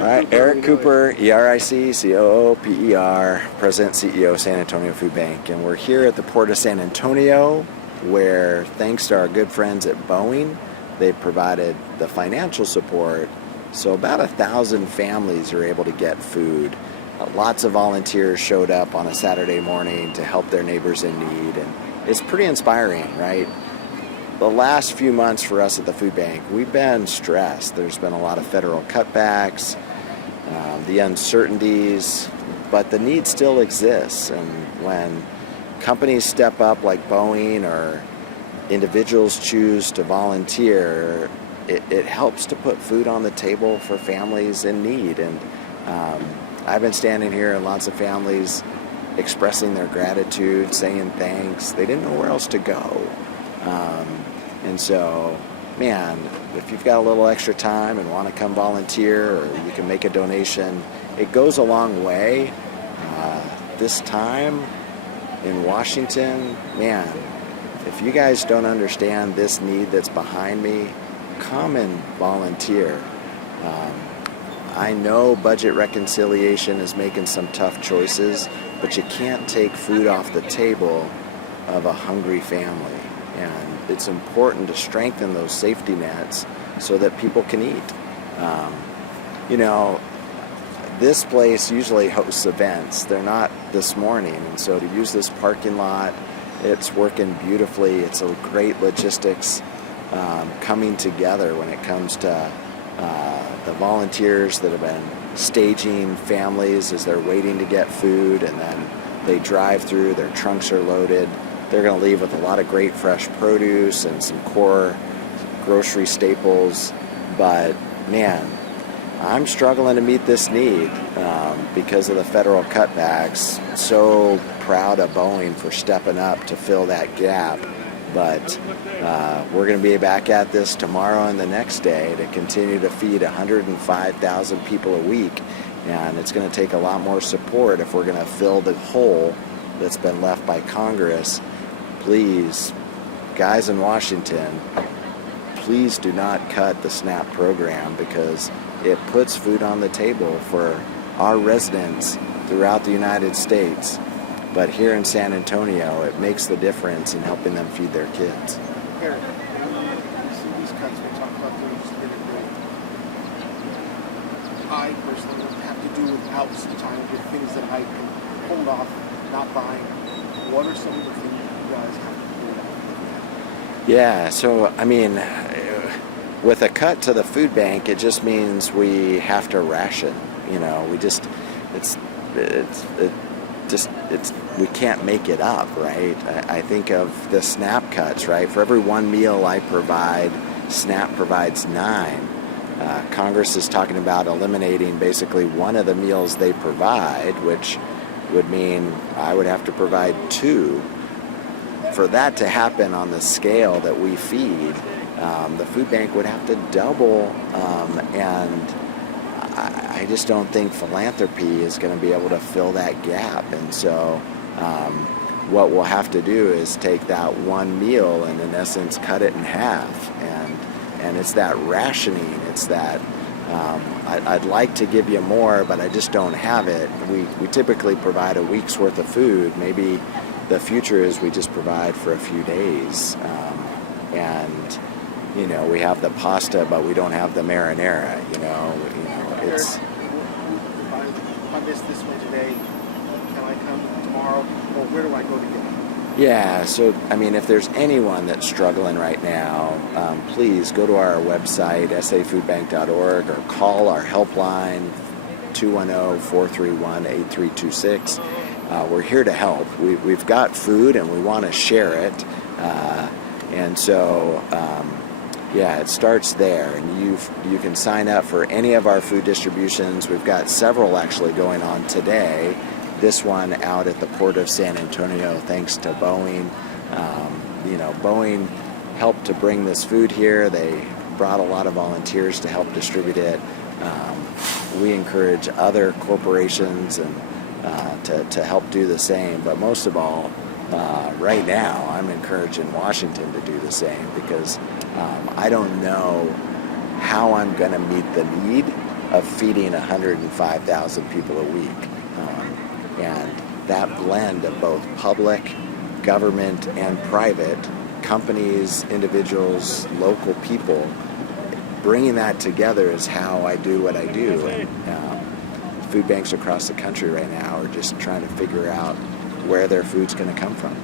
Eric Cooper, ERIC, COOPER, President CEO, San Antonio Food Bank. And we're here at the Port of San Antonio, where thanks to our good friends at Boeing, they provided the financial support. So about 1,000 families are able to get food. Lots of volunteers showed up on a Saturday morning to help their neighbors in need. And it's pretty inspiring, right? The last few months for us at the food bank, we've been stressed. There's been a lot of federal cutbacks, the uncertainties, but the need still exists. And when companies step up like Boeing or individuals choose to volunteer, it helps to put food on the table for families in need. And I've been standing here and lots of families expressing their gratitude, saying thanks. They didn't know where else to go. And so, man, if you've got a little extra time and want to come volunteer, or you can make a donation, it goes a long way. This time in Washington, man, if you guys don't understand this need that's behind me, come and volunteer. I know budget reconciliation is making some tough choices, but you can't take food off the table of a hungry family. And it's important to strengthen those safety nets so that people can eat. This place usually hosts events. They're not this morning. And so to use this parking lot, it's working beautifully. It's a great logistics coming together when it comes to the volunteers that have been staging families as they're waiting to get food, and then they drive through, their trunks are loaded. They're going to leave with a lot of great fresh produce and some core grocery staples. But man, I'm struggling to meet this need because of the federal cutbacks. So proud of Boeing for stepping up to fill that gap. But we're going to be back at this tomorrow and the next day to continue to feed 105,000 people a week. And it's going to take a lot more support if we're going to fill the hole that's been left by Congress. Please, guys in Washington, please do not cut the SNAP program, because it puts food on the table for our residents throughout the United States. But here in San Antonio, it makes the difference in helping them feed their kids. Eric, see these cuts we talk about doing just really great. I personally have to do without sometimes with things that I can hold off not buying. What are some of the things you guys have to do? Yeah, so I mean, with a cut to the food bank, it just means we have to ration. We can't make it up, right? I think of the SNAP cuts, right? For every one meal I provide, SNAP provides 9. Congress is talking about eliminating basically one of the meals they provide, which would mean I would have to provide 2. For that to happen on the scale that we feed, the food bank would have to double, and I just don't think philanthropy is going to be able to fill that gap. And so what we'll have to do is take that one meal and in essence cut it in half. And it's that rationing. It's that I'd like to give you more, but I just don't have it. We typically provide a week's worth of food. Maybe the future is we just provide for a few days. We have the pasta, but we don't have the marinara. It's. If I miss this one today, can I come tomorrow? Or where do I go to get it? Yeah, so I mean, if there's anyone that's struggling right now, please go to our website, safoodbank.org, or call our helpline, 210-431-8326. We're here to help. We've got food and we want to share it. And so, it starts there. And you can sign up for any of our food distributions. We've got several actually going on today. This one out at the Port of San Antonio, thanks to Boeing. Boeing helped to bring this food here. They brought a lot of volunteers to help distribute it. We encourage other corporations and to help do the same. But most of all, right now, I'm encouraging Washington to do the same, because I don't know how I'm going to meet the need of feeding 105,000 people a week. And that blend of both public, government, and private, companies, individuals, local people, bringing that together is how I do what I do. And food banks across the country right now are just trying to figure out where their food's going to come from.